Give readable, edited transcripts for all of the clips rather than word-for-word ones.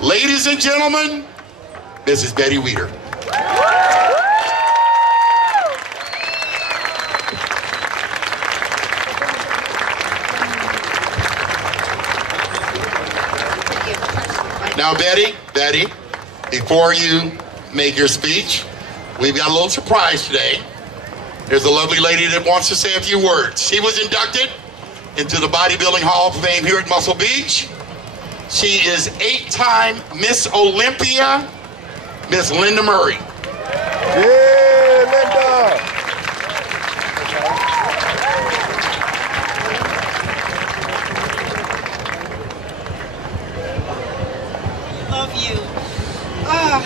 Ladies and gentlemen, this is Betty Weider. Now, Betty, before you make your speech, we've got a little surprise today. There's a lovely lady that wants to say a few words. She was inducted into the Bodybuilding Hall of Fame here at Muscle Beach. She is 8-time Miss Olympia, Miss Linda Murray. Yeah, Linda! Love you. Oh,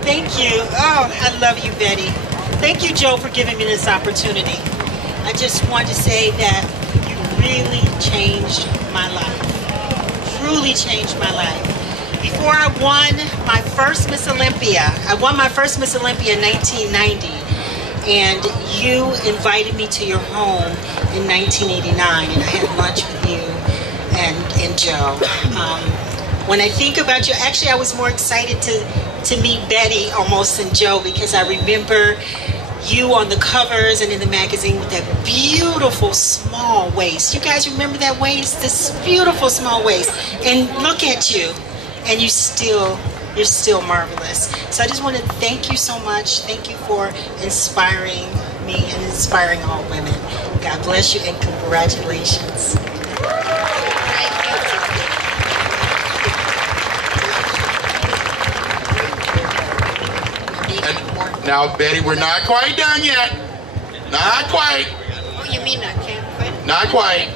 thank you. Oh, I love you, Betty. Thank you, Joe, for giving me this opportunity. I just want to say that you really changed my life. Truly changed my life. Before I won my first Miss Olympia, I won my first Miss Olympia in 1990, and you invited me to your home in 1989, and I had lunch with you and Joe. When I think about you, actually I was more excited to meet Betty almost than Joe, because I remember you on the covers and in the magazine with that beautiful small waist. You guys remember that waist? This beautiful small waist. And look at you, and you're still marvelous. So I just want to thank you so much. Thank you for inspiring me and inspiring all women. God bless you and congratulations. Now, Betty, we're not quite done yet. Not quite. Oh, you mean I can't quit? Not quite.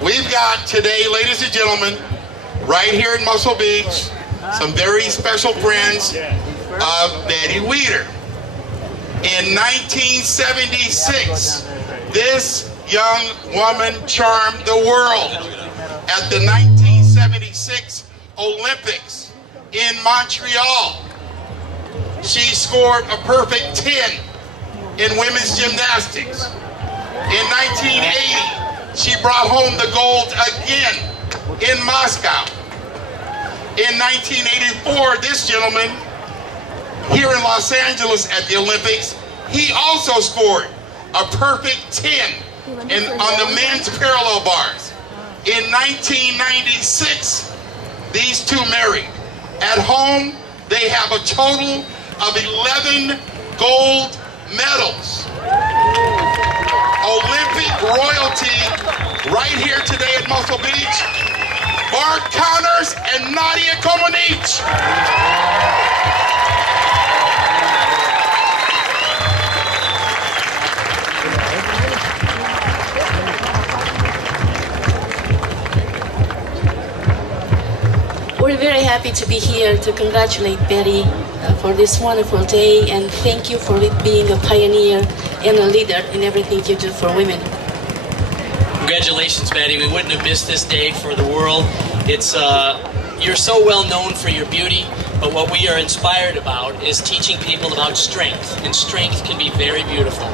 We've got today, ladies and gentlemen, right here in Muscle Beach, some very special friends of Betty Weider. In 1976, this young woman charmed the world at the 1976 Olympics in Montreal. She scored a perfect 10 in women's gymnastics. In 1980, she brought home the gold again in Moscow. In 1984, this gentleman here in Los Angeles at the Olympics, he also scored a perfect 10 on the men's parallel bars. In 1996, these two married. At home, they have a total of 11 gold medals. Olympic royalty right here today at Muscle Beach. Bart Connors and Nadia Comaneci. We're very happy to be here to congratulate Betty for this wonderful day, and thank you for being a pioneer and a leader in everything you do for women. Congratulations, Betty. We wouldn't have missed this day for the world. It's you're so well known for your beauty, but what we are inspired about is teaching people about strength, and strength can be very beautiful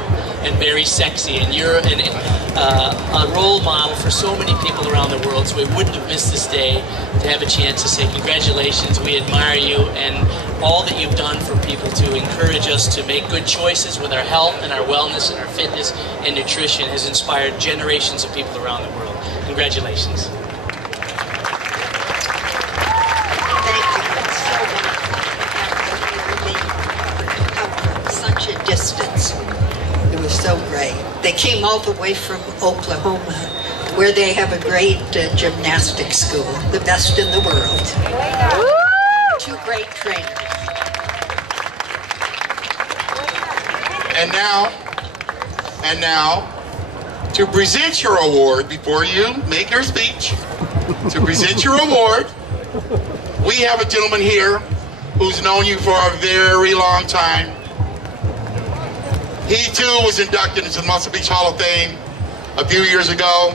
and very sexy, and you're a role model for so many people around the world, so we wouldn't have missed this day to have a chance to say congratulations. We admire you and all that you've done for people to encourage us to make good choices with our health and our wellness and our fitness and nutrition has inspired generations of people around the world. Congratulations. Such a distance. It was so great. They came all the way from Oklahoma, where they have a great gymnastics school, the best in the world. Two great trainers. And now, to present your award, before you make your speech, to present your award, we have a gentleman here who's known you for a very long time. He too was inducted into the Muscle Beach Hall of Fame a few years ago.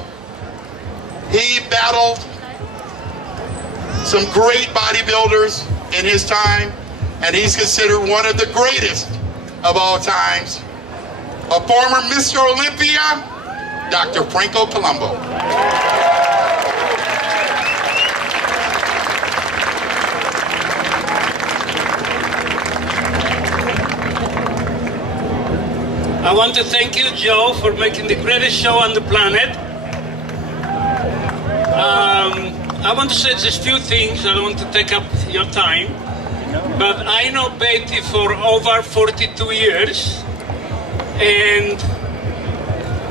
He battled some great bodybuilders in his time, and he's considered one of the greatest of all times. A former Mr. Olympia, Dr. Franco Colombo. I want to thank you, Joe, for making the greatest show on the planet. I want to say just a few things. I don't want to take up your time. But I know Betty for over 42 years. And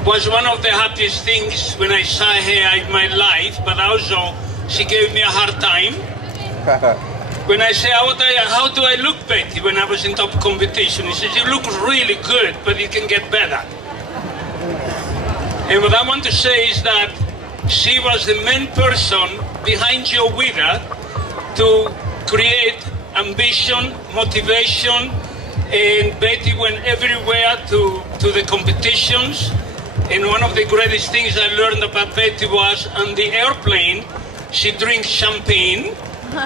was one of the happiest things when I saw her in my life. But also, she gave me a hard time. When I say, how do I look, Betty, when I was in top competition? He says, you look really good, but you can get better. And what I want to say is that she was the main person behind Joe Weider to create ambition, motivation, and Betty went everywhere to the competitions. And one of the greatest things I learned about Betty was on the airplane, she drinks champagne. and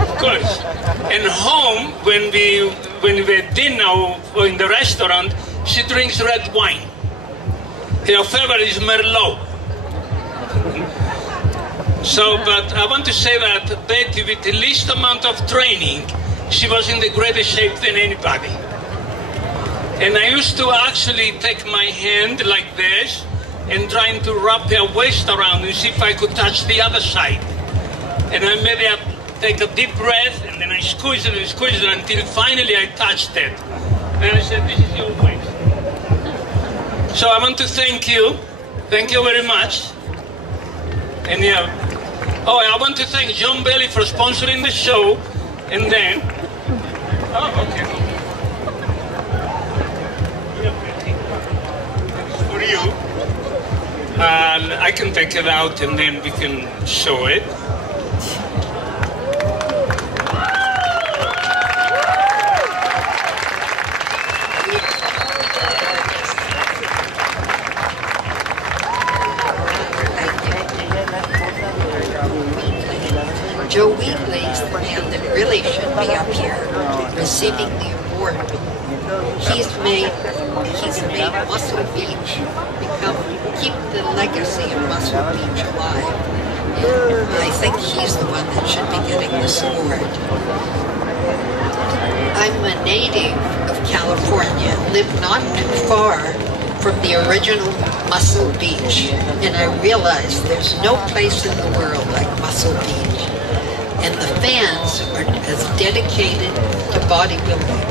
of course, and home when we had dinner or in the restaurant, she drinks red wine. Her favorite is Merlot. So, but I want to say that Betty, with the least amount of training, she was in the greatest shape than anybody. And I used to actually take my hand like this and trying to wrap her waist around and see if I could touch the other side. And I made her take a deep breath, and then I squeezed it until finally I touched it. And I said, this is your waist. So I want to thank you. Thank you very much. And yeah. Oh, I want to thank John Bailey for sponsoring the show. And then, oh, okay. It's for you. And I can take it out and then we can show it. Joe Wheatley's the man that really should be up here receiving the award. He's made Muscle Beach keep the legacy of Muscle Beach alive. And I think he's the one that should be getting this award. I'm a native of California, live not too far from the original Muscle Beach, and I realize there's no place in the world like Muscle Beach. And the fans are as dedicated to bodybuilding.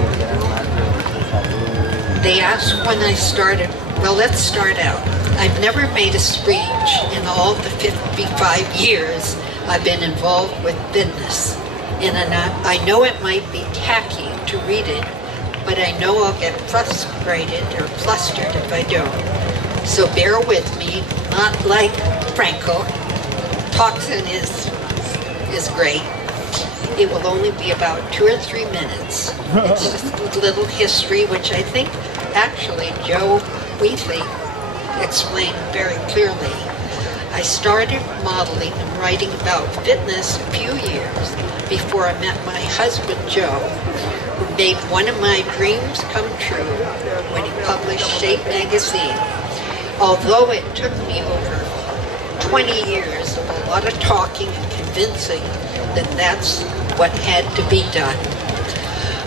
They asked when I started. Well, let's start out. I've never made a speech in all the 55 years I've been involved with fitness. And I know it might be tacky to read it, but I know I'll get frustrated or flustered if I don't. So bear with me, not like Franco. Toxin is great. It will only be about 2 or 3 minutes. It's just a little history, which I think actually Joe Wheatley explained very clearly. I started modeling and writing about fitness a few years before I met my husband Joe, who made one of my dreams come true when he published Shape magazine. Although it took me over 20 years of a lot of talking and convincing that that's what had to be done.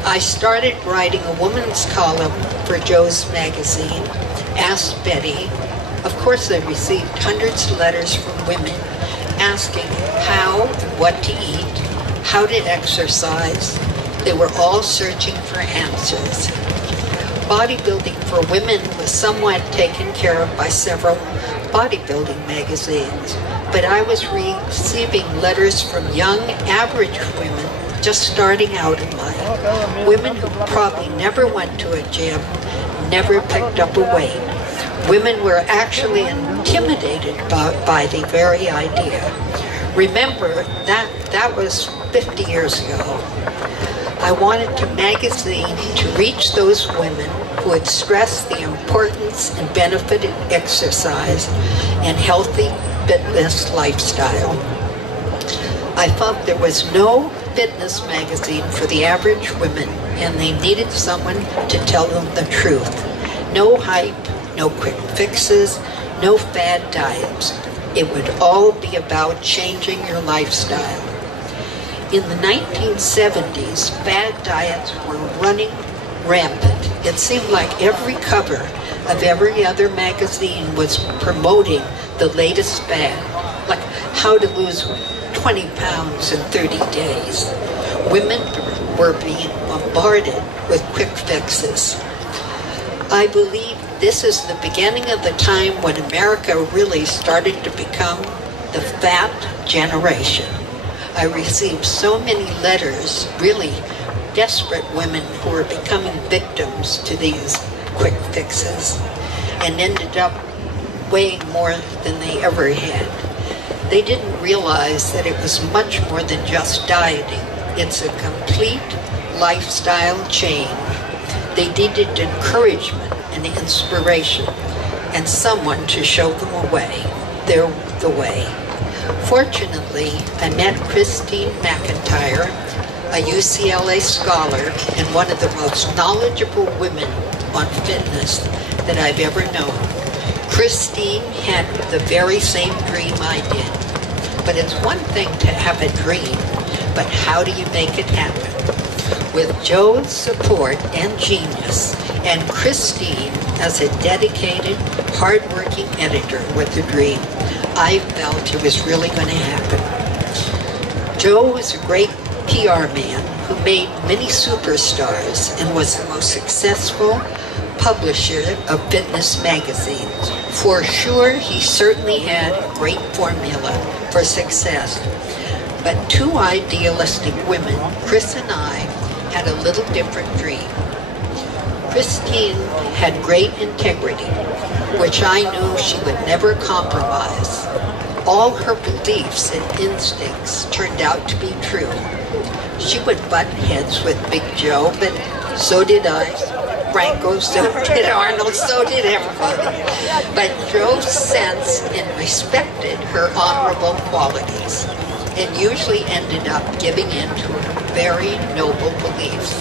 I started writing a woman's column for Joe's magazine, Ask Betty. Of course, I received hundreds of letters from women asking how and what to eat, how to exercise. They were all searching for answers. Bodybuilding for women was somewhat taken care of by several bodybuilding magazines, but I was receiving letters from young, average women just starting out in life, women who probably never went to a gym, never picked up a weight. Women were actually intimidated by the very idea. Remember, that was 50 years ago. I wanted the magazine to reach those women who had stressed the importance and benefit of exercise and healthy fitness lifestyle. I felt there was no fitness magazine for the average women, and they needed someone to tell them the truth. No hype, no quick fixes, no fad diets. It would all be about changing your lifestyle. In the 1970s, fad diets were running rampant. It seemed like every cover of every other magazine was promoting the latest fad, like how to lose 20 pounds in 30 days. Women were being bombarded with quick fixes. I believe this is the beginning of the time when America really started to become the fat generation. I received so many letters, really desperate women who were becoming victims to these quick fixes and ended up weighing more than they ever had. They didn't realize that it was much more than just dieting. It's a complete lifestyle change. They needed encouragement and inspiration and someone to show them a way. They're the way. Fortunately, I met Christine McIntyre, a UCLA scholar and one of the most knowledgeable women on fitness that I've ever known. Christine had the very same dream I did. But it's one thing to have a dream, but how do you make it happen? With Joe's support and genius, and Christine as a dedicated, hardworking editor with a dream, I felt it was really going to happen. Joe was a great PR man who made many superstars and was the most successful publisher of fitness magazines. For sure, he certainly had a great formula for success. But two idealistic women, Chris and I, had a little different dream. Christine had great integrity, which I knew she would never compromise. All her beliefs and instincts turned out to be true. She would butt heads with Big Joe, but so did I. Franco, so did Arnold, so did everybody. But Joe sensed and respected her honorable qualities and usually ended up giving in to her very noble beliefs.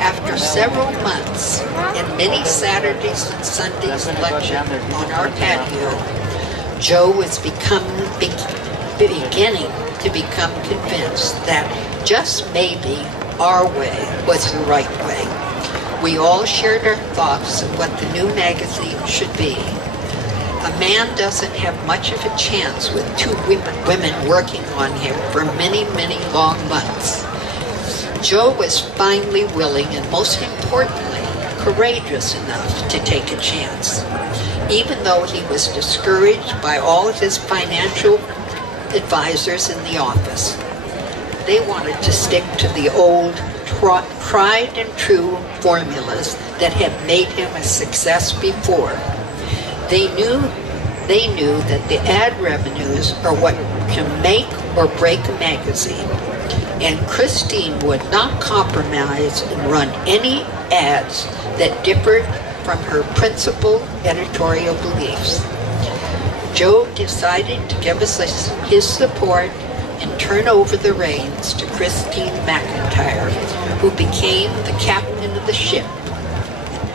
After several months and many Saturdays and Sundays luncheon on our patio, Joe was beginning to become convinced that just maybe our way was the right way. We all shared our thoughts of what the new magazine should be. A man doesn't have much of a chance with two women working on him for many, many long months. Joe was finally willing and, most importantly, courageous enough to take a chance, even though he was discouraged by all of his financial advisors in the office. They wanted to stick to the old, tried and true formulas that had made him a success before. They knew that the ad revenues are what can make or break a magazine, and Christine would not compromise and run any ads that differed from her principal editorial beliefs. Joe decided to give us his support and turn over the reins to Christine McIntyre, who became the captain of the ship.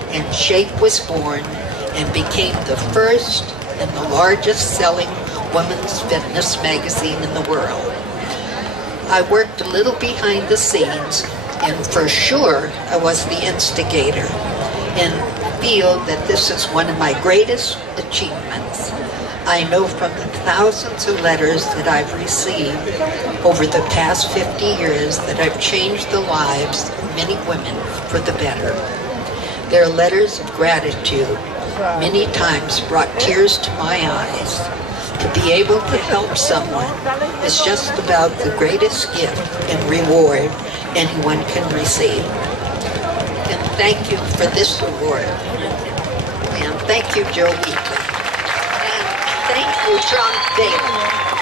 And Shape was born and became the first and the largest selling women's fitness magazine in the world. I worked a little behind the scenes, and for sure I was the instigator, and feel that this is one of my greatest achievements. I know from the thousands of letters that I've received over the past 50 years that I've changed the lives of many women for the better. Their letters of gratitude many times brought tears to my eyes. To be able to help someone is just about the greatest gift and reward anyone can receive. And thank you for this award. And thank you, Joe Weider. And thank you, John Bailey.